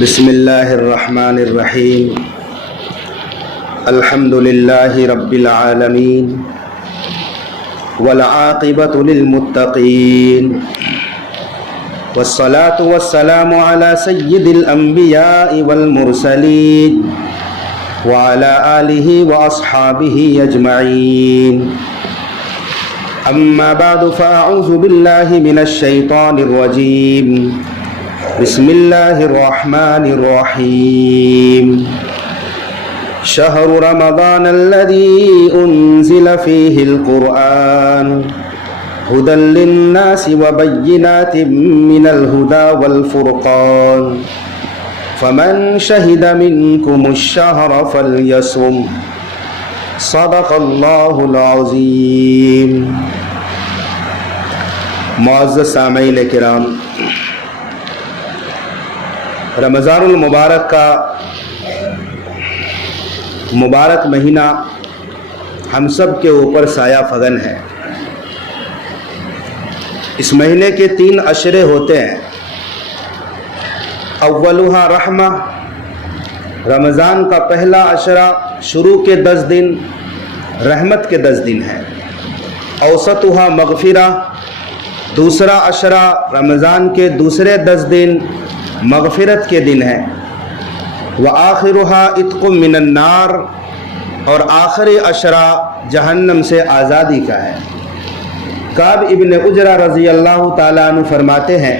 بسم اللہ الرحمن الرحیم الحمد للہ رب العالمین والعاقبۃ للمتقین والصلاة والسلام على سید الانبیاء والمرسلین وعلى آلہ واصحابہ اجمعین اما بعد فاعوذ باللہ من الشیطان الرجیم بسم اللہ الرحمن الرحیم شہر رمضان الذی انزل فیہ القرآن ہدی للناس وبینات من الہدی والفرقان فمن شہد منکم الشہر فلیصم صدق اللہ العظیم۔ معزز سامعین کرام، رمضان المبارک کا مبارک مہینہ ہم سب کے اوپر سایہ فگن ہے۔ اس مہینے کے 3 عشرے ہوتے ہیں۔ اولھا رحمہ، رمضان کا پہلا عشرہ شروع کے 10 دن رحمت کے 10 دن ہیں۔ اوسطھا مغفرہ، دوسرا عشرہ رمضان کے دوسرے 10 دن مغفرت کے دن ہے۔ وآخرها عتق من النار، اور آخری عشرہ جہنم سے آزادی کا ہے۔ کعب ابن عجرہ رضی اللہ تعالیٰ عنہ فرماتے ہیں،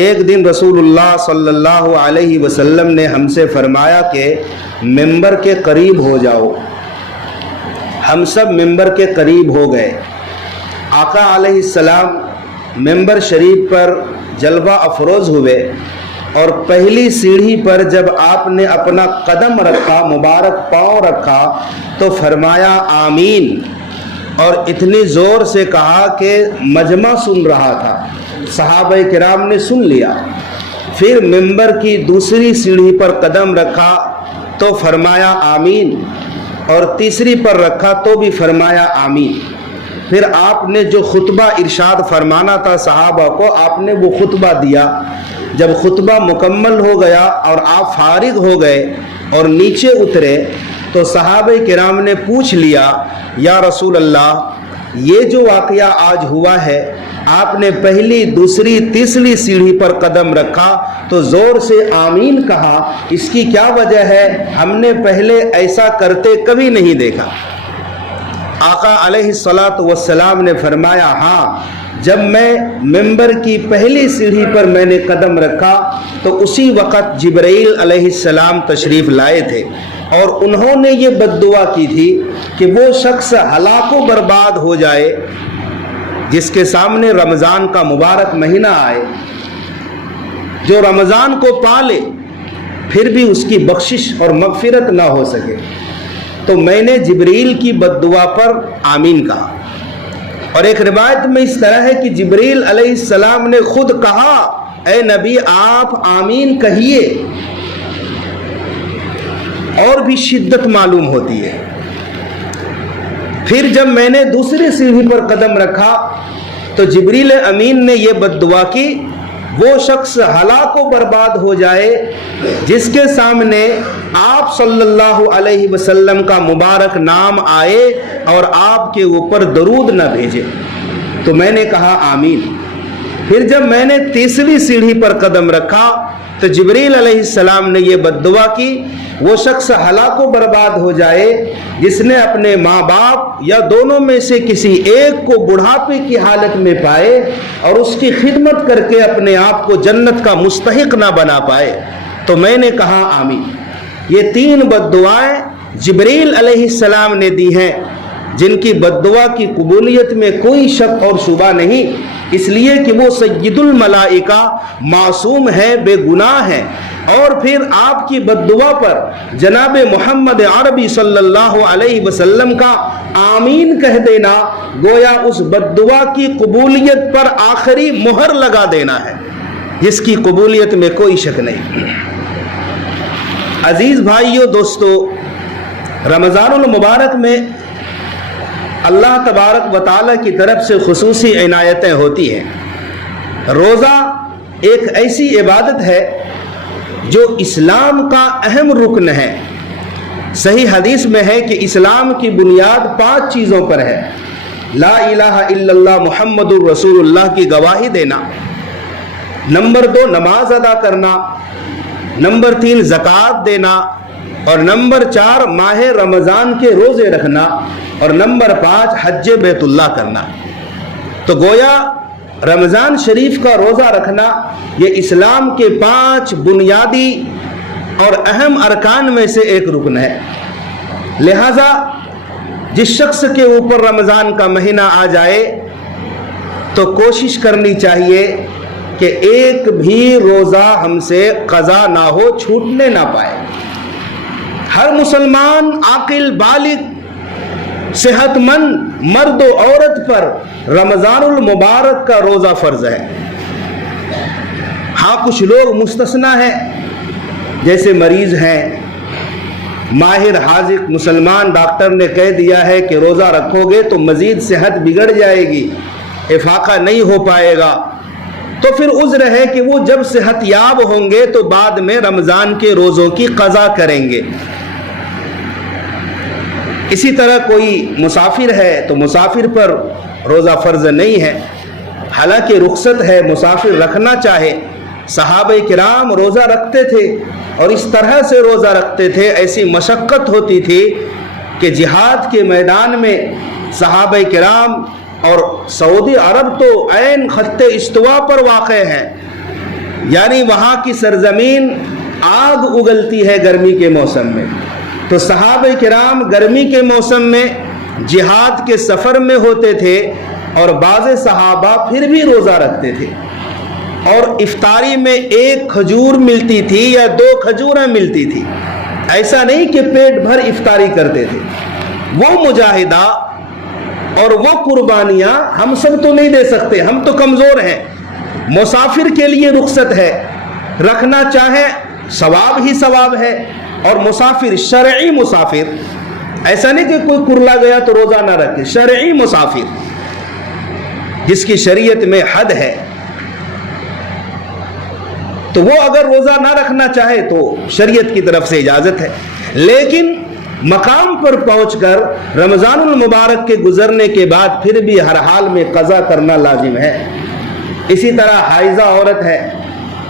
ایک دن رسول اللہ صلی اللہ علیہ وسلم نے ہم سے فرمایا کہ ممبر کے قریب ہو جاؤ۔ ہم سب ممبر کے قریب ہو گئے۔ آقا علیہ السلام ممبر شریف پر جلوہ افروز ہوئے، اور پہلی سیڑھی پر جب آپ نے اپنا قدم رکھا، مبارک پاؤں رکھا، تو فرمایا آمین، اور اتنی زور سے کہا کہ مجمع سن رہا تھا، صحابہ کرام نے سن لیا۔ پھر ممبر کی دوسری سیڑھی پر قدم رکھا تو فرمایا آمین، اور تیسری پر رکھا تو بھی فرمایا آمین۔ پھر آپ نے جو خطبہ ارشاد فرمانا تھا صحابہ کو، آپ نے وہ خطبہ دیا۔ جب خطبہ مکمل ہو گیا اور آپ فارغ ہو گئے اور نیچے اترے، تو صحابہ کرام نے پوچھ لیا، یا رسول اللہ، یہ جو واقعہ آج ہوا ہے، آپ نے پہلی، دوسری، تیسری سیڑھی پر قدم رکھا تو زور سے آمین کہا، اس کی کیا وجہ ہے؟ ہم نے پہلے ایسا کرتے کبھی نہیں دیکھا۔ آقا علیہ السلام نے فرمایا، ہاں، جب میں ممبر کی پہلی سیڑھی پر میں نے قدم رکھا تو اسی وقت جبرائیل علیہ السلام تشریف لائے تھے، اور انہوں نے یہ بد دعا کی تھی کہ وہ شخص ہلاک و برباد ہو جائے جس کے سامنے رمضان کا مبارک مہینہ آئے، جو رمضان کو پالے پھر بھی اس کی بخشش اور مغفرت نہ ہو سکے۔ تو میں نے جبرائیل کی بد دعا پر آمین کہا۔ اور ایک روایت میں اس طرح ہے کہ جبرائیل علیہ السلام نے خود کہا، اے نبی آپ آمین کہیے، اور بھی شدت معلوم ہوتی ہے۔ پھر جب میں نے دوسری سیڑھی پر قدم رکھا تو جبریل امین نے یہ بد دعا کی، وہ شخص ہلاک و برباد ہو جائے جس کے سامنے آپ صلی اللہ علیہ وسلم کا مبارک نام آئے اور آپ کے اوپر درود نہ بھیجے۔ تو میں نے کہا آمین۔ پھر جب میں نے تیسری سیڑھی پر قدم رکھا تو جبریل علیہ السلام نے یہ بد دعا کی، وہ شخص ہلاک و برباد ہو جائے جس نے اپنے ماں باپ یا دونوں میں سے کسی ایک کو بڑھاپے کی حالت میں پائے اور اس کی خدمت کر کے اپنے آپ کو جنت کا مستحق نہ بنا پائے۔ تو میں نے کہا آمین۔ یہ 3 بد دعائیں جبریل علیہ السلام نے دی ہیں، جن کی بد دعا کی قبولیت میں کوئی شک اور شبہ نہیں، اس لیے کہ وہ سید الملائکہ معصوم ہے، بے گناہ ہے۔ اور پھر آپ کی بد دعا پر جناب محمد عربی صلی اللہ علیہ وسلم کا آمین کہہ دینا گویا اس بد دعا کی قبولیت پر آخری مہر لگا دینا ہے، جس کی قبولیت میں کوئی شک نہیں۔ عزیز بھائیو، دوستو، رمضان المبارک میں اللہ تبارک و تعالیٰ کی طرف سے خصوصی عنایتیں ہوتی ہیں۔ روزہ ایک ایسی عبادت ہے جو اسلام کا اہم رکن ہے۔ صحیح حدیث میں ہے کہ اسلام کی بنیاد 5 چیزوں پر ہے۔ لا الہ الا اللہ محمد الرسول اللہ کی گواہی دینا، نمبر 2 نماز ادا کرنا، نمبر 3 زکوٰۃ دینا، اور نمبر 4 ماہ رمضان کے روزے رکھنا، اور نمبر 5 حج بیت اللہ کرنا۔ تو گویا رمضان شریف کا روزہ رکھنا یہ اسلام کے 5 بنیادی اور اہم ارکان میں سے ایک رکن ہے۔ لہذا جس شخص کے اوپر رمضان کا مہینہ آ جائے تو کوشش کرنی چاہیے کہ ایک بھی روزہ ہم سے قضا نہ ہو، چھوٹنے نہ پائے۔ ہر مسلمان عاقل بالغ صحت مند مرد و عورت پر رمضان المبارک کا روزہ فرض ہے۔ ہاں کچھ لوگ مستثنی ہیں، جیسے مریض ہیں، ماہر حاذق مسلمان ڈاکٹر نے کہہ دیا ہے کہ روزہ رکھو گے تو مزید صحت بگڑ جائے گی، افاقہ نہیں ہو پائے گا، تو پھر عذر ہے کہ وہ جب صحت یاب ہوں گے تو بعد میں رمضان کے روزوں کی قضا کریں گے۔ اسی طرح کوئی مسافر ہے تو مسافر پر روزہ فرض نہیں ہے، حالانکہ رخصت ہے، مسافر رکھنا چاہے۔ صحابہ کرام روزہ رکھتے تھے اور اس طرح سے روزہ رکھتے تھے، ایسی مشقت ہوتی تھی کہ جہاد کے میدان میں صحابہ کرام، اور سعودی عرب تو عین خط استوا پر واقع ہے، یعنی وہاں کی سرزمین آگ اگلتی ہے گرمی کے موسم میں، تو صحابہ کرام گرمی کے موسم میں جہاد کے سفر میں ہوتے تھے، اور بعض صحابہ پھر بھی روزہ رکھتے تھے، اور افطاری میں 1 کھجور ملتی تھی یا 2 کھجوریں ملتی تھی، ایسا نہیں کہ پیٹ بھر افطاری کرتے تھے۔ وہ مجاہدہ اور وہ قربانیاں ہم سب تو نہیں دے سکتے، ہم تو کمزور ہیں۔ مسافر کے لیے رخصت ہے، رکھنا چاہے ثواب ہی ثواب ہے، اور مسافر شرعی مسافر، ایسا نہیں کہ کوئی کرلا گیا تو روزہ نہ رکھے، شرعی مسافر جس کی شریعت میں حد ہے، تو وہ اگر روزہ نہ رکھنا چاہے تو شریعت کی طرف سے اجازت ہے، لیکن مقام پر پہنچ کر رمضان المبارک کے گزرنے کے بعد پھر بھی ہر حال میں قضا کرنا لازم ہے۔ اسی طرح حائضہ عورت ہے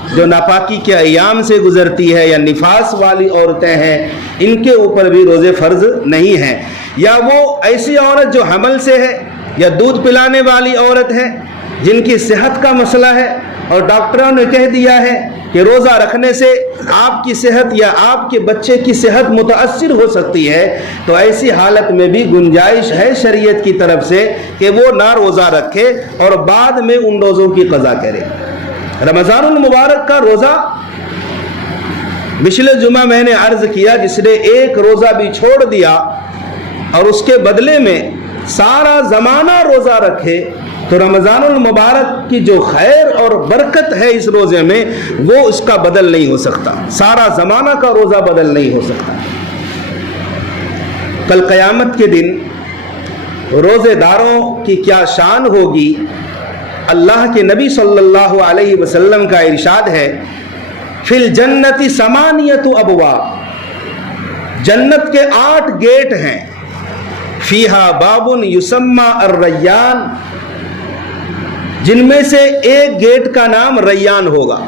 جو ناپاکی کے ایام سے گزرتی ہے، یا نفاس والی عورتیں ہیں، ان کے اوپر بھی روزے فرض نہیں ہیں، یا وہ ایسی عورت جو حمل سے ہے، یا دودھ پلانے والی عورت ہے جن کی صحت کا مسئلہ ہے اور ڈاکٹروں نے کہہ دیا ہے کہ روزہ رکھنے سے آپ کی صحت یا آپ کے بچے کی صحت متاثر ہو سکتی ہے، تو ایسی حالت میں بھی گنجائش ہے شریعت کی طرف سے کہ وہ نہ روزہ رکھے اور بعد میں ان روزوں کی قضا کرے۔ رمضان المبارک کا روزہ پچھلے جمعہ میں نے عرض کیا، جس نے 1 روزہ بھی چھوڑ دیا اور اس کے بدلے میں سارا زمانہ روزہ رکھے، تو رمضان المبارک کی جو خیر اور برکت ہے اس روزے میں وہ اس کا بدل نہیں ہو سکتا، سارا زمانہ کا روزہ بدل نہیں ہو سکتا۔ کل قیامت کے دن روزے داروں کی کیا شان ہوگی، اللہ کے نبی صلی اللہ علیہ وسلم کا ارشاد ہے، فی الجنت 8 ابواب، جنت کے 8 گیٹ ہیں، فیہا باب یسمى الریان، جن میں سے ایک گیٹ کا نام ریان ہوگا،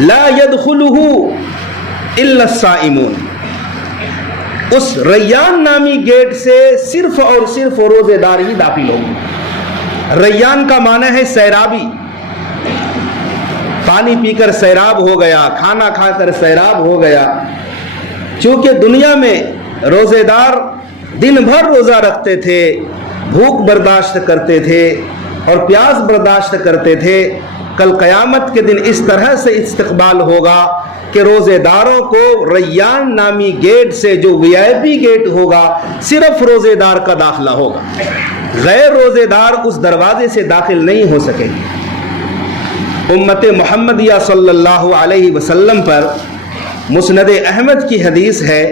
لا يدخلہ الا الصائمون، اس ریان نامی گیٹ سے صرف اور صرف روزے دار ہی داخل ہوں۔ ریان کا معنی ہے سیرابی، پانی پی کر سیراب ہو گیا، کھانا کھا کر سیراب ہو گیا۔ چونکہ دنیا میں روزے دار دن بھر روزہ رکھتے تھے، بھوک برداشت کرتے تھے اور پیاس برداشت کرتے تھے، کل قیامت کے دن اس طرح سے استقبال ہوگا کہ روزے داروں کو ریان نامی گیٹ سے، جو VIP گیٹ ہوگا، صرف روزے دار کا داخلہ ہوگا، غیر روزے دار اس دروازے سے داخل نہیں ہو سکیں گے۔ امت محمدیہ صلی اللہ علیہ وسلم پر مسند احمد کی حدیث ہے،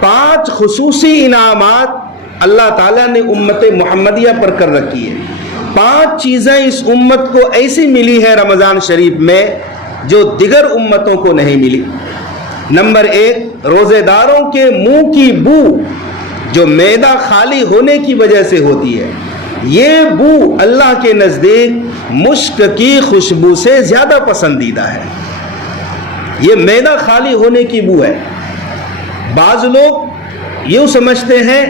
5 خصوصی انعامات اللہ تعالیٰ نے امت محمدیہ پر کر رکھی ہے۔ 5 چیزیں اس امت کو ایسی ملی ہے رمضان شریف میں جو دیگر امتوں کو نہیں ملی۔ نمبر 1، روزے داروں کے منہ کی بو جو معدہ خالی ہونے کی وجہ سے ہوتی ہے، یہ بو اللہ کے نزدیک مشک کی خوشبو سے زیادہ پسندیدہ ہے۔ یہ معدہ خالی ہونے کی بو ہے۔ بعض لوگ یوں سمجھتے ہیں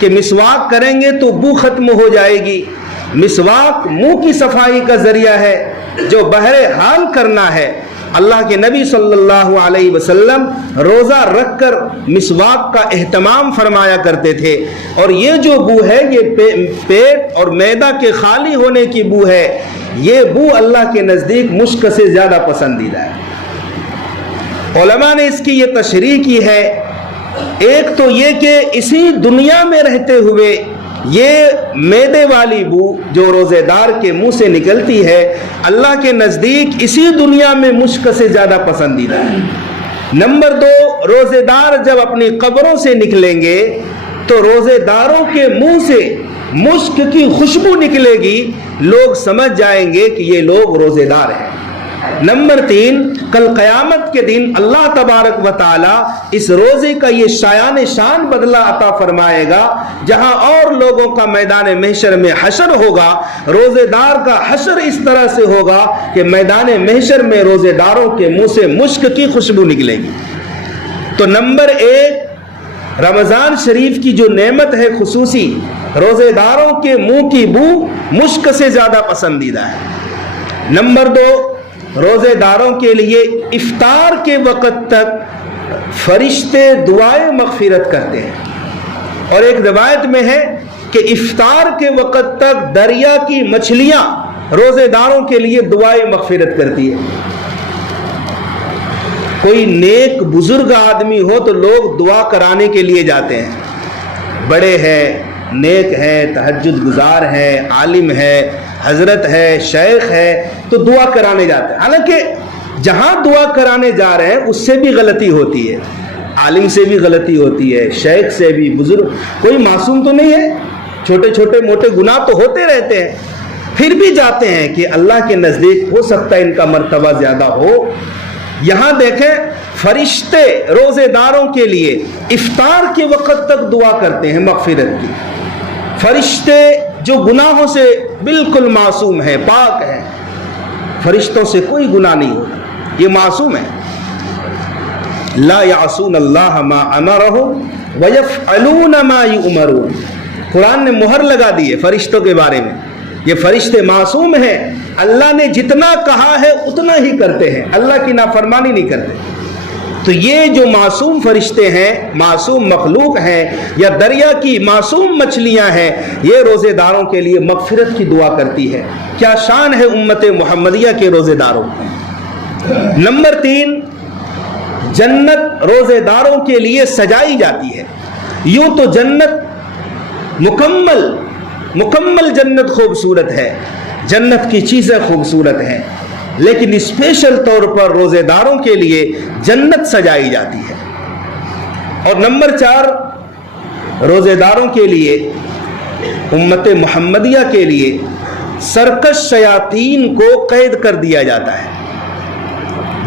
کہ مسواک کریں گے تو بو ختم ہو جائے گی۔ مسواک منہ کی صفائی کا ذریعہ ہے جو بہرحال کرنا ہے۔ اللہ کے نبی صلی اللہ علیہ وسلم روزہ رکھ کر مسواک کا اہتمام فرمایا کرتے تھے، اور یہ جو بو ہے یہ پیٹ اور معدہ کے خالی ہونے کی بو ہے، یہ بو اللہ کے نزدیک مشک سے زیادہ پسندیدہ ہے۔ علماء نے اس کی یہ تشریح کی ہے، ایک تو یہ کہ اسی دنیا میں رہتے ہوئے یہ معدے والی بو جو روزے دار کے منہ سے نکلتی ہے، اللہ کے نزدیک اسی دنیا میں مشک سے زیادہ پسندیدہ ہے۔ نمبر 2، روزے دار جب اپنی قبروں سے نکلیں گے تو روزے داروں کے منہ سے مشک کی خوشبو نکلے گی، لوگ سمجھ جائیں گے کہ یہ لوگ روزے دار ہیں۔ نمبر 3، کل قیامت کے دن اللہ تبارک و تعالی اس روزے کا یہ شایان شان بدلہ عطا فرمائے گا، جہاں اور لوگوں کا میدان محشر میں حشر ہوگا، روزے دار کا حشر اس طرح سے ہوگا کہ میدان محشر میں روزے داروں کے منہ سے مشک کی خوشبو نکلے گی۔ تو نمبر 1، رمضان شریف کی جو نعمت ہے خصوصی، روزے داروں کے منہ کی بو مشک سے زیادہ پسندیدہ ہے۔ نمبر 2، روزے داروں کے لیے افطار کے وقت تک فرشتے دعائیں مغفرت کرتے ہیں، اور ایک روایت میں ہے کہ افطار کے وقت تک دریا کی مچھلیاں روزے داروں کے لیے دعائیں مغفرت کرتی ہے۔ کوئی نیک بزرگ آدمی ہو تو لوگ دعا کرانے کے لیے جاتے ہیں، بڑے ہیں، نیک ہے، تہجد گزار ہے، عالم ہے، حضرت ہے، شیخ ہے، تو دعا کرانے جاتے ہیں۔ حالانکہ جہاں دعا کرانے جا رہے ہیں اس سے بھی غلطی ہوتی ہے، عالم سے بھی غلطی ہوتی ہے، شیخ سے بھی، بزرگ، کوئی معصوم تو نہیں ہے، چھوٹے چھوٹے موٹے گناہ تو ہوتے رہتے ہیں، پھر بھی جاتے ہیں کہ اللہ کے نزدیک ہو سکتا ہے ان کا مرتبہ زیادہ ہو۔ یہاں دیکھیں، فرشتے روزے داروں کے لیے افطار کے وقت تک دعا کرتے ہیں مغفرت کی۔ فرشتے جو گناہوں سے بالکل معصوم ہیں، پاک ہیں، فرشتوں سے کوئی گناہ نہیں ہوتا، یہ معصوم ہے۔ لا یعصون اللہ ما امرهم ویفعلون ما یؤمرون، قرآن نے مہر لگا دی ہے فرشتوں کے بارے میں، یہ فرشتے معصوم ہیں، اللہ نے جتنا کہا ہے اتنا ہی کرتے ہیں، اللہ کی نافرمانی نہیں کرتے۔ تو یہ جو معصوم فرشتے ہیں، معصوم مخلوق ہیں، یا دریا کی معصوم مچھلیاں ہیں، یہ روزے داروں کے لیے مغفرت کی دعا کرتی ہے۔ کیا شان ہے امت محمدیہ کے روزے داروں۔ نمبر 3، جنت روزے داروں کے لیے سجائی جاتی ہے۔ یوں تو جنت مکمل جنت خوبصورت ہے، جنت کی چیزیں خوبصورت ہیں، لیکن اسپیشل طور پر روزے داروں کے لیے جنت سجائی جاتی ہے۔ اور نمبر 4، روزے داروں کے لیے، امت محمدیہ کے لیے سرکش شیاطین کو قید کر دیا جاتا ہے۔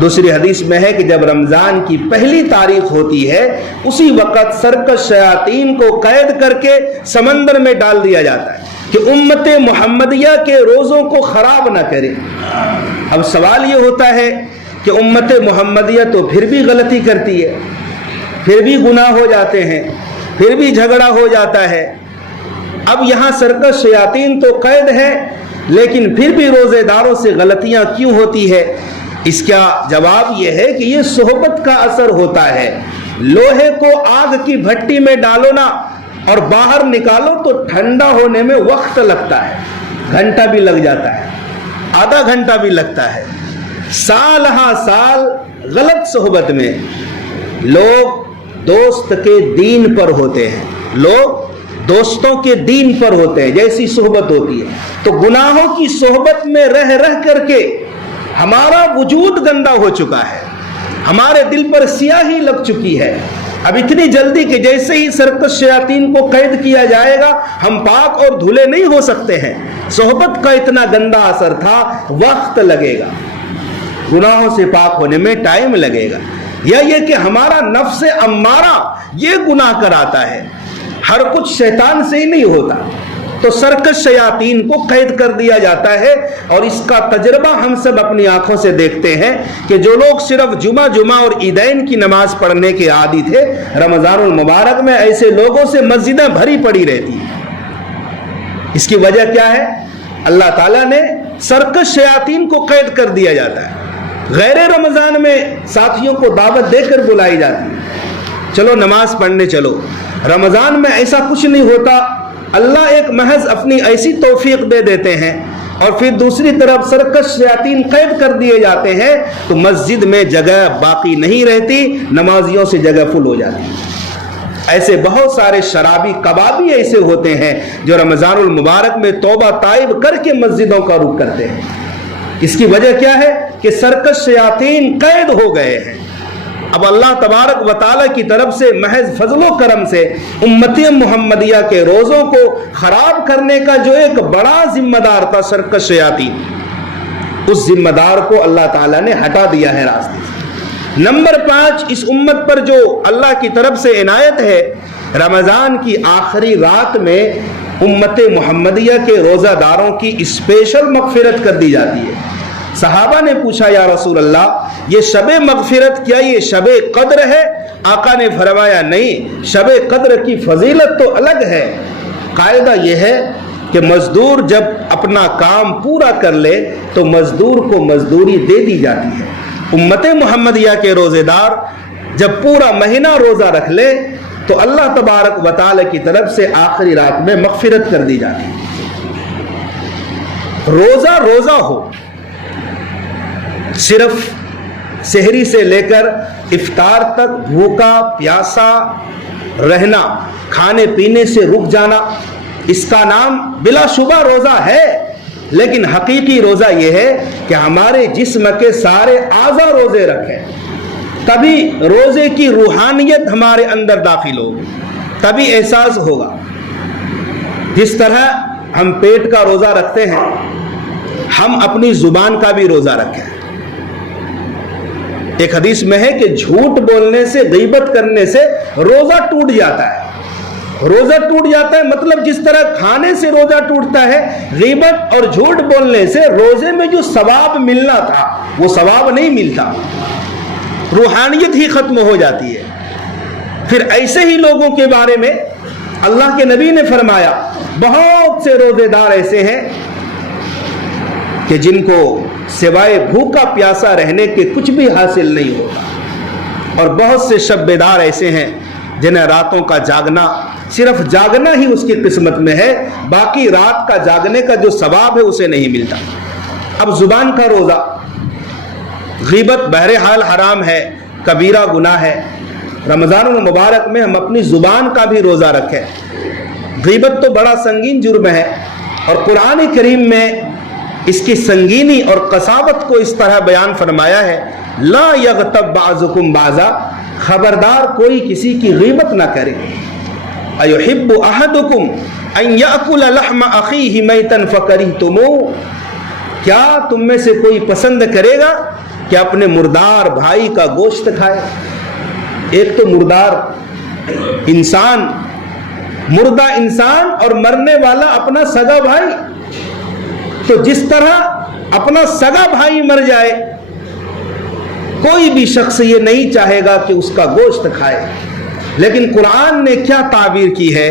دوسری حدیث میں ہے کہ جب رمضان کی پہلی تاریخ ہوتی ہے اسی وقت سرکش شیاطین کو قید کر کے سمندر میں ڈال دیا جاتا ہے کہ امت محمدیہ کے روزوں کو خراب نہ کرے۔ اب سوال یہ ہوتا ہے کہ امت محمدیہ تو پھر بھی غلطی کرتی ہے، پھر بھی گناہ ہو جاتے ہیں، پھر بھی جھگڑا ہو جاتا ہے، اب یہاں سرکش شیاطین تو قید ہے لیکن پھر بھی روزے داروں سے غلطیاں کیوں ہوتی ہے؟ اس کا جواب یہ ہے کہ یہ صحبت کا اثر ہوتا ہے۔ لوہے کو آگ کی بھٹی میں ڈالو نا اور باہر نکالو تو ٹھنڈا ہونے میں وقت لگتا ہے، گھنٹہ بھی لگ جاتا ہے، آدھا گھنٹہ بھی لگتا ہے۔ سال ہاں سال غلط صحبت میں لوگ دوست کے دین پر ہوتے ہیں، لوگ دوستوں کے دین پر ہوتے ہیں، جیسی صحبت ہوتی ہے تو گناہوں کی صحبت میں رہ کر کے ہمارا وجود گندا ہو چکا ہے، ہمارے دل پر سیاہی لگ چکی ہے۔ اب اتنی جلدی کہ جیسے ہی سرکش شیاطین کو قید کیا جائے گا ہم پاک اور دھلے نہیں ہو سکتے ہیں، صحبت کا اتنا گندا اثر تھا، وقت لگے گا، گناہوں سے پاک ہونے میں ٹائم لگے گا، یا یہ کہ ہمارا نفس امارہ یہ گناہ کراتا ہے، ہر کچھ شیطان سے ہی نہیں ہوتا، تو سرکش شیاطین کو قید کر دیا جاتا ہے۔ اور اس کا تجربہ ہم سب اپنی آنکھوں سے دیکھتے ہیں کہ جو لوگ صرف جمعہ اور عیدین کی نماز پڑھنے کے عادی تھے، رمضان المبارک میں ایسے لوگوں سے مسجدیں بھری پڑی رہتی ہیں۔ اس کی وجہ کیا ہے؟ اللہ تعالیٰ نے سرکش شیاطین کو قید کر دیا جاتا ہے۔ غیر رمضان میں ساتھیوں کو دعوت دے کر بلائی جاتی ہے، چلو نماز پڑھنے چلو۔ رمضان میں ایسا کچھ نہیں ہوتا، اللہ ایک محض اپنی ایسی توفیق دے دیتے ہیں، اور پھر دوسری طرف سرکش شیاطین قید کر دیے جاتے ہیں، تو مسجد میں جگہ باقی نہیں رہتی، نمازیوں سے جگہ فل ہو جاتی ہے۔ ایسے بہت سارے شرابی کبابی ایسے ہوتے ہیں جو رمضان المبارک میں توبہ تائب کر کے مسجدوں کا رخ کرتے ہیں۔ اس کی وجہ کیا ہے؟ کہ سرکش شیاطین قید ہو گئے ہیں۔ اب اللہ تبارک و تعالیٰ کی طرف سے محض فضل و کرم سے امتی محمدیہ کے روزوں کو خراب کرنے کا جو ایک بڑا ذمہ دار تھا سرکش شیاطین، اس ذمہ دار کو اللہ تعالیٰ نے ہٹا دیا ہے راستے سے۔ نمبر 5، اس امت پر جو اللہ کی طرف سے عنایت ہے، رمضان کی آخری رات میں امت محمدیہ کے روزہ داروں کی اسپیشل مغفرت کر دی جاتی ہے۔ صحابہ نے پوچھا یا رسول اللہ، یہ شب مغفرت کیا یہ شب قدر ہے؟ آقا نے فرمایا نہیں، شب قدر کی فضیلت تو الگ ہے۔ قاعدہ یہ ہے کہ مزدور جب اپنا کام پورا کر لے تو مزدور کو مزدوری دے دی جاتی ہے۔ امت محمدیہ کے روزے دار جب پورا مہینہ روزہ رکھ لے تو اللہ تبارک و تعالی کی طرف سے آخری رات میں مغفرت کر دی جاتی ہے۔ روزہ ہو، صرف سحری سے لے کر افطار تک بھوکا پیاسا رہنا، کھانے پینے سے رک جانا، اس کا نام بلا شبہ روزہ ہے، لیکن حقیقی روزہ یہ ہے کہ ہمارے جسم کے سارے اعضاء روزے رکھیں، تبھی روزے کی روحانیت ہمارے اندر داخل ہوگی، تبھی احساس ہوگا۔ جس طرح ہم پیٹ کا روزہ رکھتے ہیں، ہم اپنی زبان کا بھی روزہ رکھیں۔ ایک حدیث میں ہے کہ جھوٹ بولنے سے، غیبت کرنے سے روزہ ٹوٹ جاتا ہے۔ روزہ ٹوٹ جاتا ہے مطلب جس طرح کھانے سے روزہ ٹوٹتا ہے، غیبت اور جھوٹ بولنے سے روزے میں جو ثواب ملنا تھا وہ ثواب نہیں ملتا، روحانیت ہی ختم ہو جاتی ہے۔ پھر ایسے ہی لوگوں کے بارے میں اللہ کے نبی نے فرمایا، بہت سے روزے دار ایسے ہیں کہ جن کو سوائے بھوکا پیاسا رہنے کے کچھ بھی حاصل نہیں ہوتا، اور بہت سے شب بیدار ایسے ہیں جنہیں راتوں کا جاگنا، صرف جاگنا ہی اس کی قسمت میں ہے، باقی رات کا جاگنے کا جو ثواب ہے اسے نہیں ملتا۔ اب زبان کا روزہ، غیبت بہرحال حرام ہے، کبیرہ گناہ ہے۔ رمضان المبارک میں ہم اپنی زبان کا بھی روزہ رکھیں۔ غیبت تو بڑا سنگین جرم ہے، اور قرآن کریم میں اس کی سنگینی اور قساوت کو اس طرح بیان فرمایا ہے، لا یغتب بعضکم بعضا، خبردار کوئی کسی کی غیبت نہ کرے۔ ایحب احدکم ان یاکل لحم اخیہ میتا فکرہتموہ، کیا تم میں سے کوئی پسند کرے گا کہ اپنے مردار بھائی کا گوشت کھائے؟ ایک تو مردار انسان، مردہ انسان، اور مرنے والا اپنا سگا بھائی۔ تو جس طرح اپنا سگا بھائی مر جائے، کوئی بھی شخص یہ نہیں چاہے گا کہ اس کا گوشت کھائے، لیکن قرآن نے کیا تعبیر کی ہے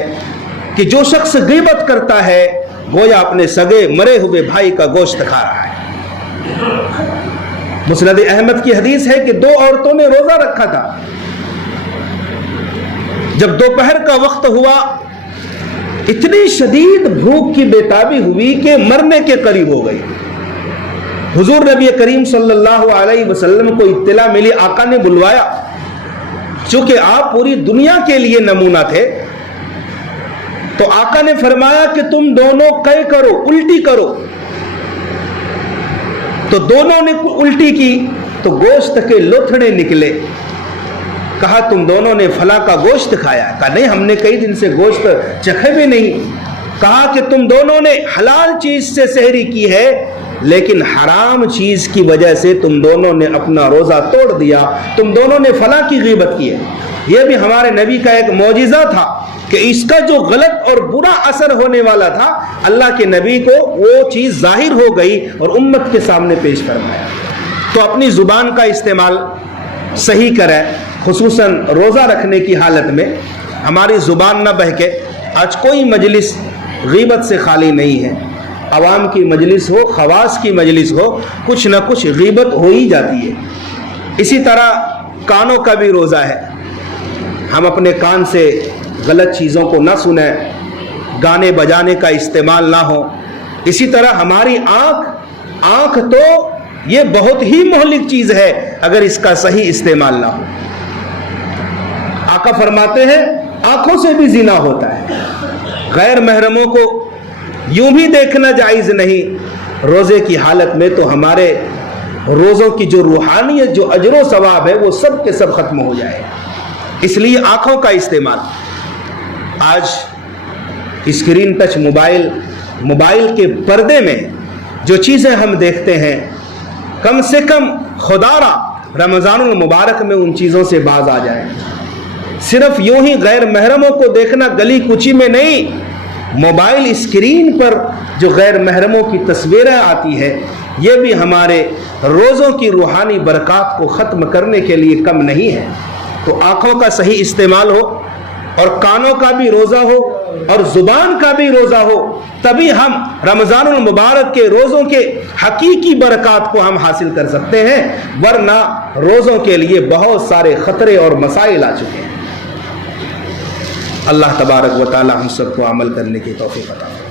کہ جو شخص غیبت کرتا ہے گویا اپنے سگے مرے ہوئے بھائی کا گوشت کھا رہا ہے۔ مسند احمد کی حدیث ہے کہ 2 عورتوں نے روزہ رکھا تھا، جب دوپہر کا وقت ہوا اتنی شدید بھوک کی بےتابی ہوئی کہ مرنے کے قریب ہو گئی۔ حضور نبی کریم صلی اللہ علیہ وسلم کو اطلاع ملی، آقا نے بلوایا، چونکہ آپ پوری دنیا کے لیے نمونہ تھے، تو آقا نے فرمایا کہ تم دونوں قے کرو، الٹی کرو۔ تو دونوں نے الٹی کی تو گوشت کے لوتھڑے نکلے۔ کہا تم دونوں نے فلاں کا گوشت کھایا؟ کہا نہیں، ہم نے کئی دن سے گوشت چکھے بھی نہیں۔ کہا کہ تم دونوں نے حلال چیز سے سحری کی ہے، لیکن حرام چیز کی وجہ سے تم دونوں نے اپنا روزہ توڑ دیا، تم دونوں نے فلاں کی غیبت کی ہے۔ یہ بھی ہمارے نبی کا ایک معجزہ تھا کہ اس کا جو غلط اور برا اثر ہونے والا تھا، اللہ کے نبی کو وہ چیز ظاہر ہو گئی اور امت کے سامنے پیش فرمایا۔ تو اپنی زبان کا استعمال صحیح کریں، خصوصاً روزہ رکھنے کی حالت میں ہماری زبان نہ بہکے۔ آج کوئی مجلس غیبت سے خالی نہیں ہے، عوام کی مجلس ہو، خواص کی مجلس ہو، کچھ نہ کچھ غیبت ہو ہی جاتی ہے۔ اسی طرح کانوں کا بھی روزہ ہے، ہم اپنے کان سے غلط چیزوں کو نہ سنیں، گانے بجانے کا استعمال نہ ہو۔ اسی طرح ہماری آنکھ تو یہ بہت ہی مہلک چیز ہے اگر اس کا صحیح استعمال نہ ہو۔ آقا فرماتے ہیں آنکھوں سے بھی زنا ہوتا ہے، غیر محرموں کو یوں بھی دیکھنا جائز نہیں۔ روزے کی حالت میں تو ہمارے روزوں کی جو روحانیت، جو اجر و ثواب ہے، وہ سب کے سب ختم ہو جائے۔ اس لیے آنکھوں کا استعمال، آج اسکرین ٹچ موبائل کے پردے میں جو چیزیں ہم دیکھتے ہیں، کم سے کم خدا را رمضان المبارک میں ان چیزوں سے باز آ جائیں۔ صرف یوں ہی غیر محرموں کو دیکھنا گلی کوچی میں نہیں، موبائل اسکرین پر جو غیر محرموں کی تصویریں آتی ہے، یہ بھی ہمارے روزوں کی روحانی برکات کو ختم کرنے کے لیے کم نہیں ہے۔ تو آنکھوں کا صحیح استعمال ہو، اور کانوں کا بھی روزہ ہو، اور زبان کا بھی روزہ ہو، تبھی ہم رمضان المبارک کے روزوں کے حقیقی برکات کو ہم حاصل کر سکتے ہیں، ورنہ روزوں کے لیے بہت سارے خطرے اور مسائل آ چکے ہیں۔ اللہ تبارک و تعالی ہم سب کو عمل کرنے کی توفیق عطا فرمائے۔